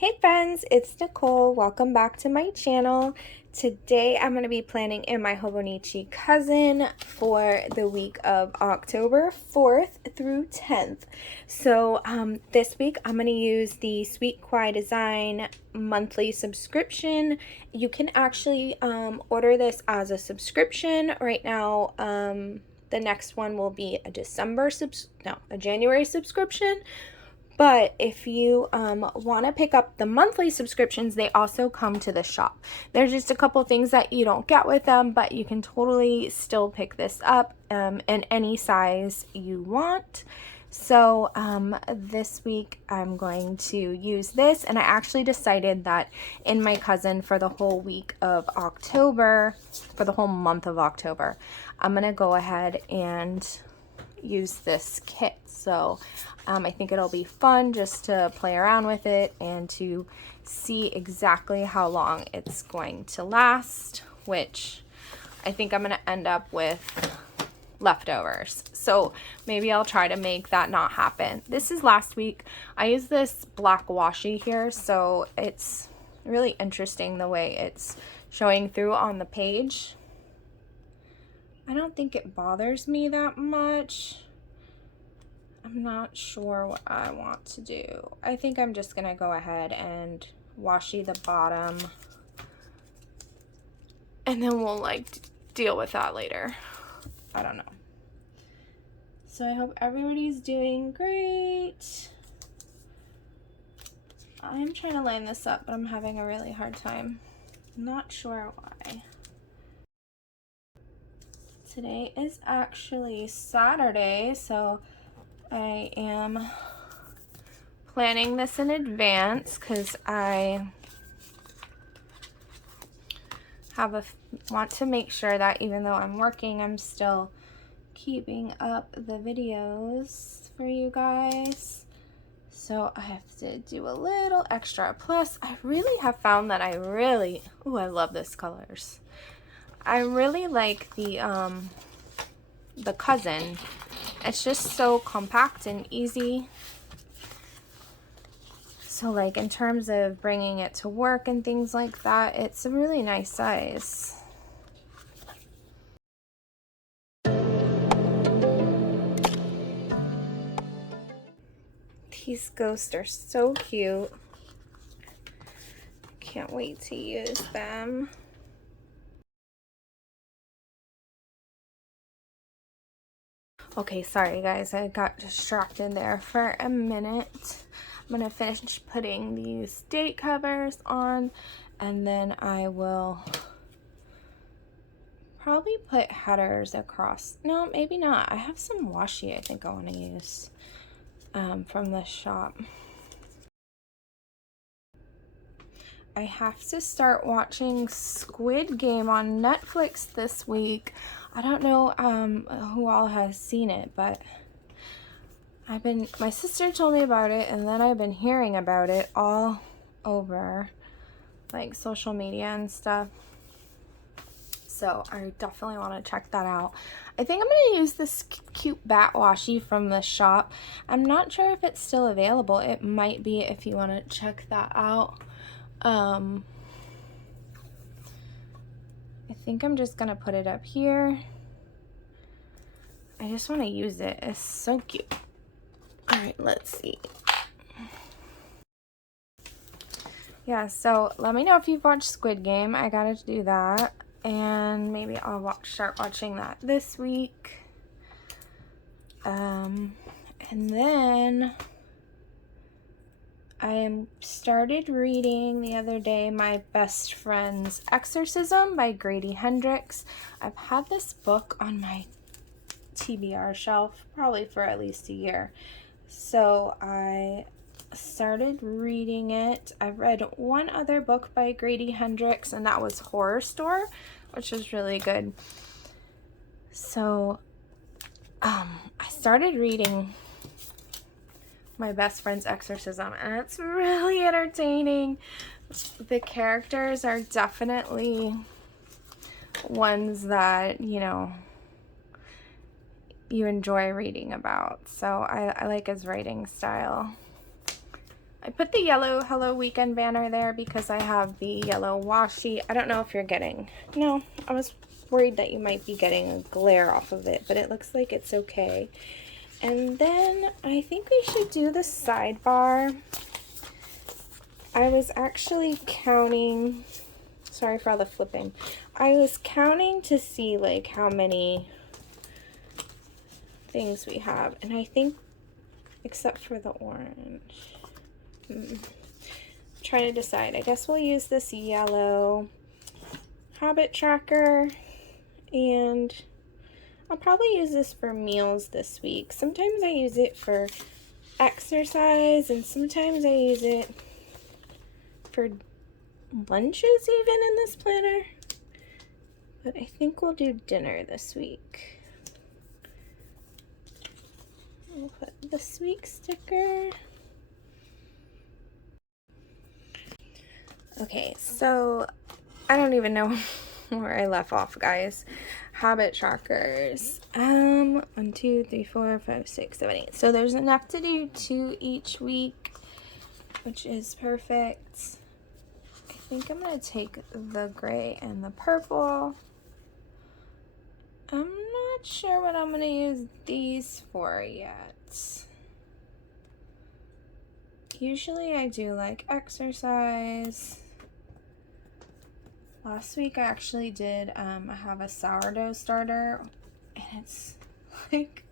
Hey friends, it's Nicole. Welcome back to my channel. Today I'm going to be planning in my Hobonichi Cousin for the week of October 4th through 10th. So this week I'm going to use the Sweet Kawaii Design monthly subscription. You can actually order this as a subscription. Right now the next one will be a January subscription. But if you want to pick up the monthly subscriptions, they also come to the shop. There's just a couple things that you don't get with them, but you can totally still pick this up in any size you want. So this week I'm going to use this, and I actually decided that in my cousin for the whole week of October, for the whole month of October, I'm going to go ahead and use this kit. So I think it'll be fun just to play around with it and to see exactly how long it's going to last, which I think I'm going to end up with leftovers. So maybe I'll try to make that not happen. This is last week. I used this black washi here, so it's really interesting the way it's showing through on the page. I don't think it bothers me that much. I'm not sure what I want to do. I think I'm just gonna go ahead and washi the bottom, and then we'll deal with that later. I don't know. So I hope everybody's doing great. I'm trying to line this up, but I'm having a really hard time. Not sure why. Today is actually Saturday, so I am planning this in advance because I want to make sure that even though I'm working, I'm still keeping up the videos for you guys. So I have to do a little extra. Plus, I really have found that I love this colors. I really like the Cousin. It's just so compact and easy. So in terms of bringing it to work and things like that, it's a really nice size. These ghosts are so cute. Can't wait to use them. Okay, sorry guys, I got distracted there for a minute. I'm gonna finish putting these date covers on, and then I will probably put headers across. No, maybe not. I have some washi I think I want to use from the shop. I have to start watching Squid Game on Netflix this week. I don't know who all has seen it, but my sister told me about it, and then I've been hearing about it all over social media and stuff. So I definitely want to check that out. I think I'm going to use this cute bat washi from the shop. I'm not sure if it's still available. It might be if you want to check that out. I think I'm just gonna put it up here. I just want to use it. It's so cute. All right, let's see. Yeah, so let me know if you've watched Squid Game. I gotta do that, and maybe I'll start watching that this week. And then I started reading the other day My Best Friend's Exorcism by Grady Hendrix. I've had this book on my TBR shelf probably for at least a year. So I started reading it. I've read one other book by Grady Hendrix, and that was Horror Store, which was really good. So I started reading My Best Friend's Exorcism, and it's really entertaining. The characters are definitely ones that, you enjoy reading about. So I like his writing style. I put the yellow Hello Weekend banner there because I have the yellow washi. I don't know if you're getting, no, I was worried that you might be getting a glare off of it, but it looks like it's okay. And then I think we should do the sidebar. I was actually counting, sorry for all the flipping. I was counting to see like how many things we have, and I think except for the orange. Trying to decide. I guess we'll use this yellow habit tracker, and I'll probably use this for meals this week. Sometimes I use it for exercise, and sometimes I use it for lunches even in this planner. But I think we'll do dinner this week. We'll put this week's sticker. Okay, so I don't even know where I left off, guys. Habit trackers. 1, 2, 3, 4, 5, 6, 7, 8. So there's enough to do 2 each week, which is perfect. I think I'm gonna take the gray and the purple. I'm not sure what I'm gonna use these for yet. Usually I do like exercise. Last week I actually did have a sourdough starter, and it's like,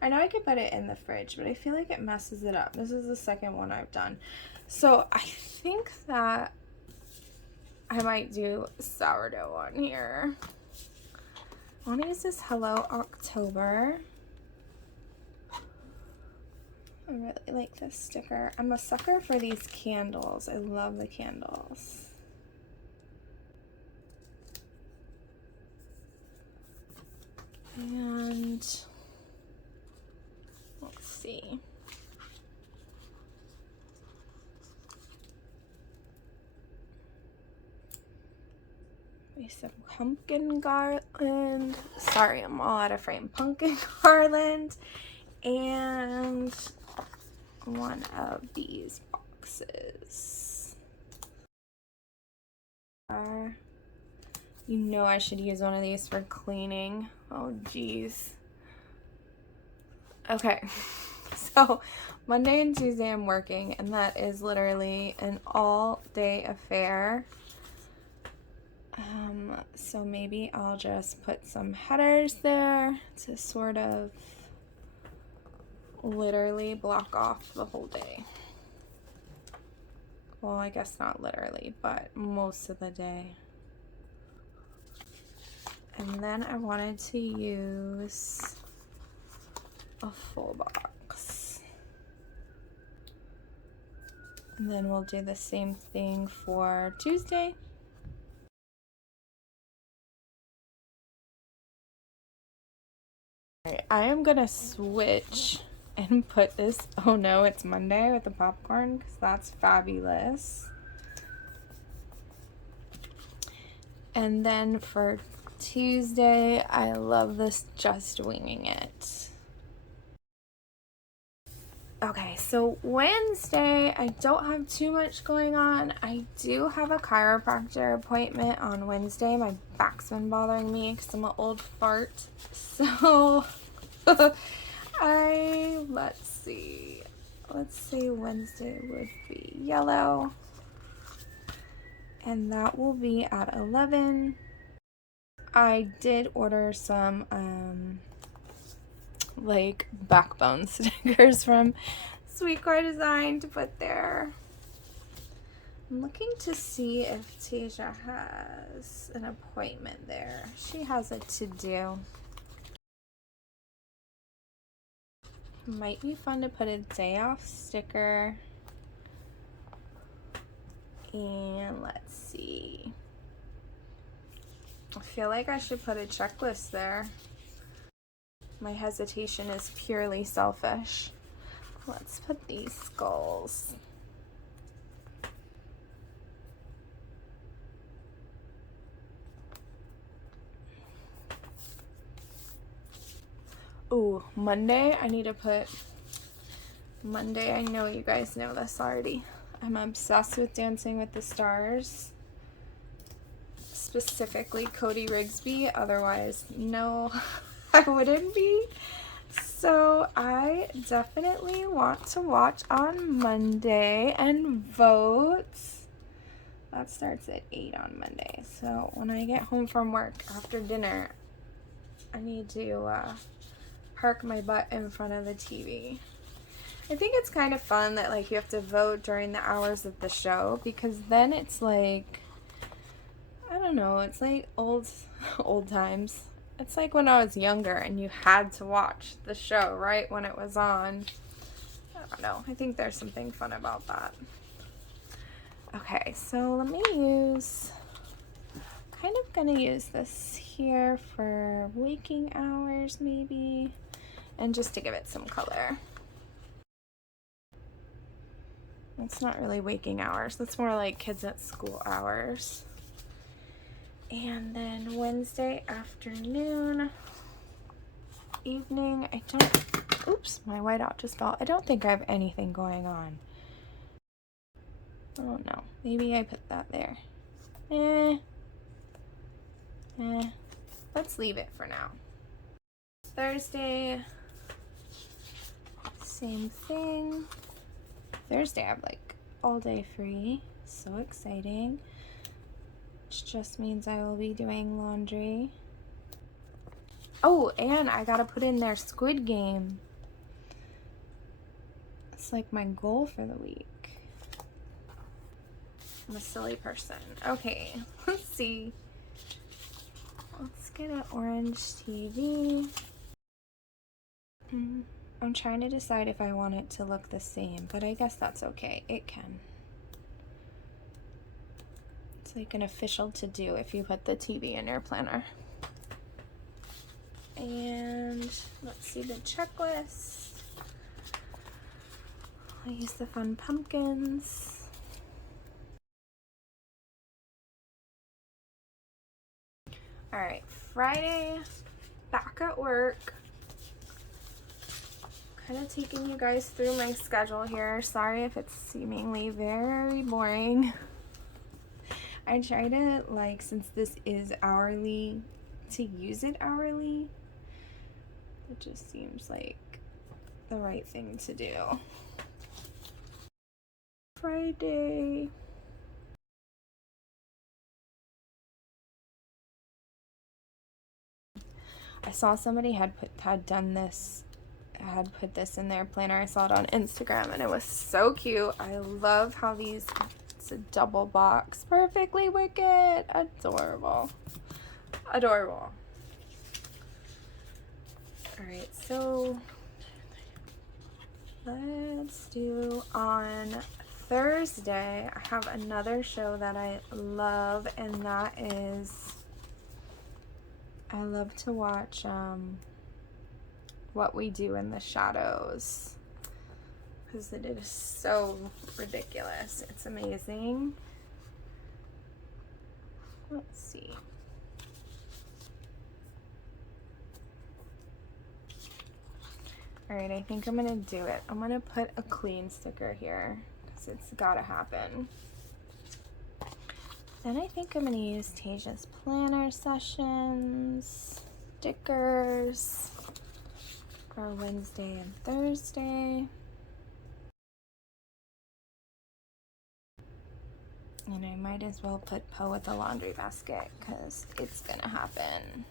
I know I could put it in the fridge, but I feel like it messes it up. This is the second one I've done. So I think that I might do sourdough on here. I want to use this Hello October. I really like this sticker. I'm a sucker for these candles. I love the candles. And let's see. We some pumpkin garland. Sorry, I'm all out of frame. Pumpkin garland and one of these boxes. You know I should use one of these for cleaning. Oh geez. Okay, so Monday and Tuesday I'm working, and that is literally an all-day affair. So maybe I'll just put some headers there to sort of literally block off the whole day. Well, I guess not literally, but most of the day. And then I wanted to use a full box. And then we'll do the same thing for Tuesday. I am gonna switch and put this, oh no, it's Monday with the popcorn, because that's fabulous. And then for Tuesday, I love this Just Winging It. Okay, so Wednesday, I don't have too much going on. I do have a chiropractor appointment on Wednesday. My back's been bothering me because I'm an old fart. So, let's see. Let's say Wednesday would be yellow. And that will be at 11. I did order some, like backbone stickers from Sweet Kawaii Design to put there. I'm looking to see if Tasia has an appointment there. She has a to-do. Might be fun to put a day off sticker. And let's see. I feel like I should put a checklist there. My hesitation is purely selfish. Let's put these skulls. Ooh, Monday, I need to put, Monday, I know you guys know this already. I'm obsessed with Dancing with the Stars, specifically Cody Rigsby. Otherwise, no, I wouldn't be. So I definitely want to watch on Monday and vote. That starts at 8 on Monday. So when I get home from work after dinner, I need to park my butt in front of the TV. I think it's kind of fun that like you have to vote during the hours of the show, because then it's like, I don't know, it's like old times. It's like when I was younger and you had to watch the show right when it was on. I don't know. I think there's something fun about that. Okay, so let me use, kind of gonna use this here for waking hours maybe, and just to give it some color. It's not really waking hours. That's more like kids at school hours. And then Wednesday afternoon, evening, I don't, oops, my whiteout just fell. I don't think I have anything going on. Oh no, maybe I put that there. Let's leave it for now. Thursday, same thing. Thursday I have like all day free, so exciting. Which just means I will be doing laundry. Oh, and I gotta put in their Squid Game. It's like my goal for the week. I'm a silly person. Okay, let's see. Let's get an orange TV. I'm trying to decide if I want it to look the same, but I guess that's okay. It can. It's like an official to-do if you put the TV in your planner. And let's see the checklist. I'll use the fun pumpkins. All right, Friday, back at work. Kind of taking you guys through my schedule here. Sorry if it's seemingly very boring. I try to, like, since this is hourly, to use it hourly. It just seems like the right thing to do. Friday. I saw somebody had put this in their planner. I saw it on Instagram and it was so cute. I love how these, it's a double box, perfectly wicked, adorable, adorable. All right, so let's do on Thursday. I have another show that I love, and that is, I love to watch What We Do in the Shadows, because it is so ridiculous. It's amazing. Let's see. All right, I think I'm gonna do it. I'm gonna put a clean sticker here because it's gotta happen. Then I think I'm gonna use Tasia's planner sessions, stickers for Wednesday and Thursday. And I might as well put Poe with the laundry basket because it's gonna happen.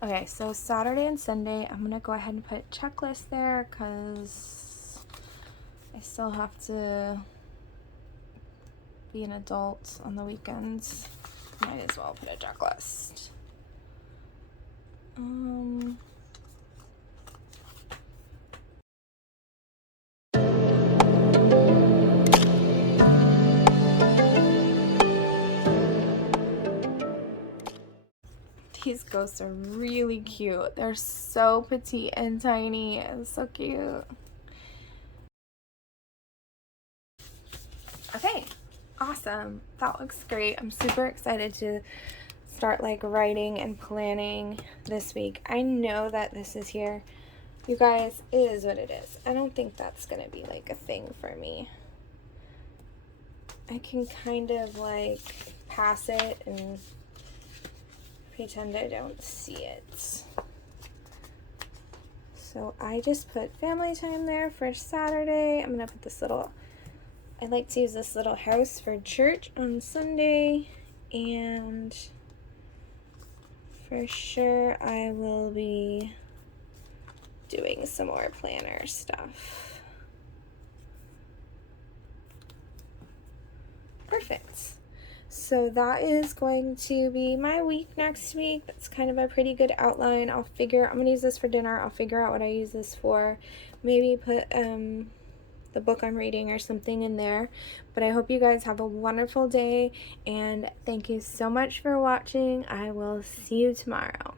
Okay, so Saturday and Sunday, I'm gonna go ahead and put checklist there because I still have to be an adult on the weekends. Might as well put a checklist. These ghosts are really cute. They're so petite and tiny and so cute. Okay, awesome. That looks great. I'm super excited to start like writing and planning this week. I know that this is here You guys, it is what it is. I don't think that's going to be like a thing for me. I can kind of like pass it and pretend I don't see it. So I just put family time there for Saturday. I'm going to put this little, I like to use this little house for church on Sunday. And for sure I will be doing some more planner stuff. Perfect. So that is going to be my week next week. That's kind of a pretty good outline. I'm going to use this for dinner. I'll figure out what I use this for. Maybe put the book I'm reading or something in there. But I hope you guys have a wonderful day, and thank you so much for watching. I will see you tomorrow.